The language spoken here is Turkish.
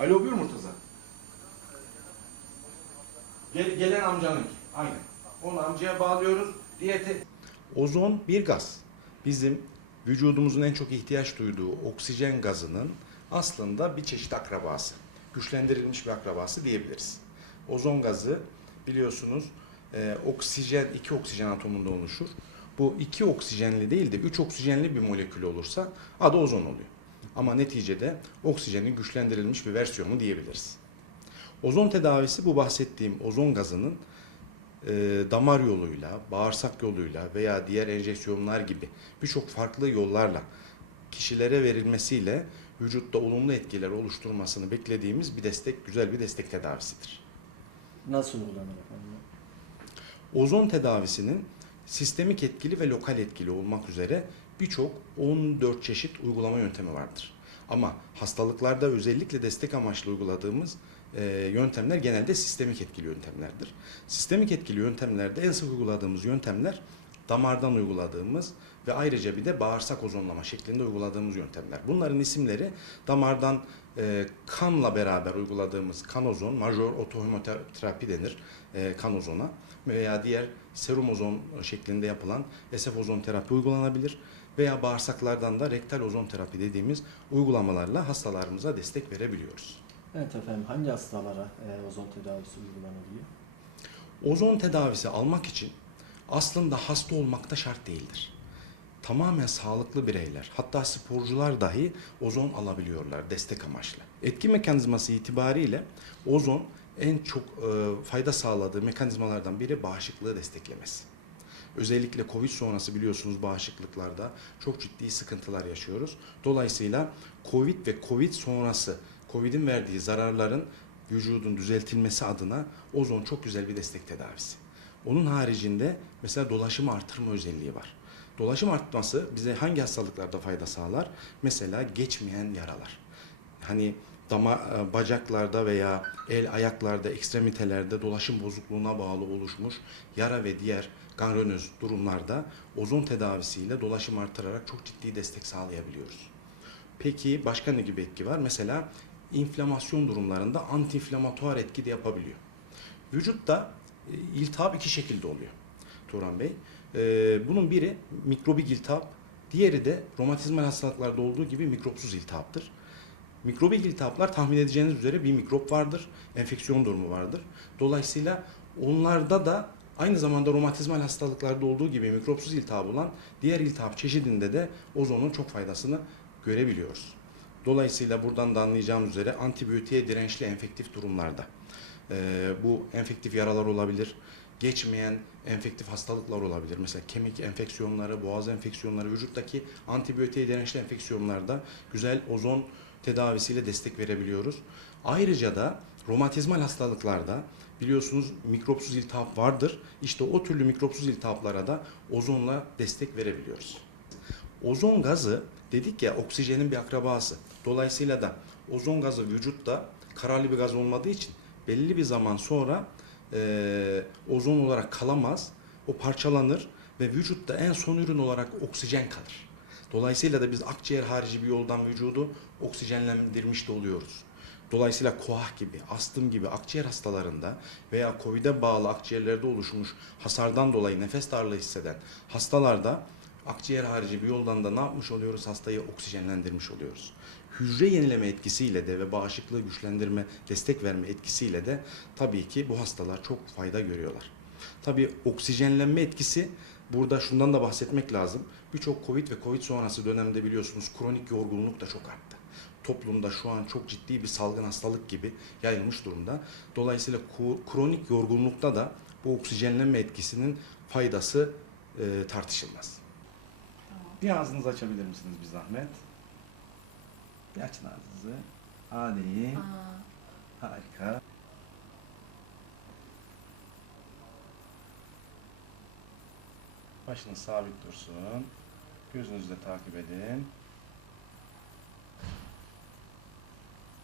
Alo buyur Murtaza. Gel, gelen amcanın. Aynen. Onu amcaya bağlıyoruz. Diyeti. Ozon bir gaz. Bizim vücudumuzun en çok ihtiyaç duyduğu oksijen gazının aslında bir çeşit akrabası. Güçlendirilmiş bir akrabası diyebiliriz. Ozon gazı biliyorsunuz e, oksijen, iki oksijen atomunda oluşur. Bu iki oksijenli değil de üç oksijenli bir molekül olursa adı ozon oluyor. Ama neticede oksijenin güçlendirilmiş bir versiyonu diyebiliriz. Ozon tedavisi bu bahsettiğim ozon gazının e, damar yoluyla, bağırsak yoluyla veya diğer enjeksiyonlar gibi birçok farklı yollarla kişilere verilmesiyle vücutta olumlu etkiler oluşturmasını beklediğimiz bir destek, güzel bir destek tedavisidir. Nasıl uygulanır efendim? Ozon tedavisinin sistemik etkili ve lokal etkili olmak üzere birçok 14 çeşit uygulama yöntemi vardır. Ama hastalıklarda özellikle destek amaçlı uyguladığımız e, yöntemler genelde sistemik etkili yöntemlerdir. Sistemik etkili yöntemlerde en sık uyguladığımız yöntemler damardan uyguladığımız ve ayrıca bir de bağırsak ozonlama şeklinde uyguladığımız yöntemler. Bunların isimleri damardan e, kanla beraber uyguladığımız kan ozon, majör otohemoterapi denir e, kan ozona veya diğer serum ozon şeklinde yapılan SF ozon terapi uygulanabilir veya bağırsaklardan da rektal ozon terapi dediğimiz uygulamalarla hastalarımıza destek verebiliyoruz. Evet efendim hangi hastalara e, ozon tedavisi uygulanabiliyor? Ozon tedavisi almak için aslında hasta olmak da şart değildir. Tamamen sağlıklı bireyler, hatta sporcular dahi ozon alabiliyorlar destek amaçlı. Etki mekanizması itibariyle ozon en çok e, fayda sağladığı mekanizmalardan biri bağışıklığı desteklemesi. Özellikle Covid sonrası biliyorsunuz bağışıklıklarda çok ciddi sıkıntılar yaşıyoruz. Dolayısıyla Covid ve Covid sonrası Covid'in verdiği zararların vücudun düzeltilmesi adına ozon çok güzel bir destek tedavisi. Onun haricinde mesela dolaşımı artırma özelliği var. Dolaşım artması bize hangi hastalıklarda fayda sağlar? Mesela geçmeyen yaralar. Hani dama, e, bacaklarda veya el ayaklarda, ekstremitelerde dolaşım bozukluğuna bağlı oluşmuş yara ve diğer gangrenöz durumlarda ozon tedavisiyle dolaşım artırarak çok ciddi destek sağlayabiliyoruz. Peki başka ne gibi etki var? Mesela inflamasyon durumlarında antiinflamatuar etki de yapabiliyor. Vücutta e, iltihap iki şekilde oluyor Turan Bey. E, bunun biri mikrobik iltihap, diğeri de romatizmal hastalıklarda olduğu gibi mikropsuz iltihaptır. Mikrobik iltihaplar tahmin edeceğiniz üzere bir mikrop vardır, enfeksiyon durumu vardır. Dolayısıyla onlarda da aynı zamanda romatizmal hastalıklarda olduğu gibi mikropsuz iltihap olan diğer iltihap çeşidinde de ozonun çok faydasını görebiliyoruz. Dolayısıyla buradan da anlayacağımız üzere antibiyotiğe dirençli enfektif durumlarda e, bu enfektif yaralar olabilir, geçmeyen enfektif hastalıklar olabilir. Mesela kemik enfeksiyonları, boğaz enfeksiyonları, vücuttaki antibiyotiğe dirençli enfeksiyonlarda güzel ozon tedavisiyle destek verebiliyoruz. Ayrıca da romatizmal hastalıklarda biliyorsunuz mikropsuz iltihap vardır. İşte o türlü mikropsuz iltihaplara da ozonla destek verebiliyoruz. Ozon gazı dedik ya oksijenin bir akrabası. Dolayısıyla da ozon gazı vücutta kararlı bir gaz olmadığı için belli bir zaman sonra e, ozon olarak kalamaz. O parçalanır ve vücutta en son ürün olarak oksijen kalır. Dolayısıyla da biz akciğer harici bir yoldan vücudu oksijenlendirmiş de oluyoruz. Dolayısıyla koah gibi, astım gibi akciğer hastalarında veya COVID'e bağlı akciğerlerde oluşmuş hasardan dolayı nefes darlığı hisseden hastalarda akciğer harici bir yoldan da ne yapmış oluyoruz? Hastayı oksijenlendirmiş oluyoruz. Hücre yenileme etkisiyle de ve bağışıklığı güçlendirme, destek verme etkisiyle de tabii ki bu hastalar çok fayda görüyorlar. Tabii oksijenlenme etkisi burada şundan da bahsetmek lazım. Birçok Covid ve Covid sonrası dönemde biliyorsunuz kronik yorgunluk da çok arttı. Toplumda şu an çok ciddi bir salgın hastalık gibi yayılmış durumda. Dolayısıyla kronik yorgunlukta da bu oksijenlenme etkisinin faydası e, tartışılmaz. Bir ağzınızı açabilir misiniz bir zahmet? Bir açın ağzınızı. Hadi. Harika. Başınız sabit dursun. Gözünüzle takip edin.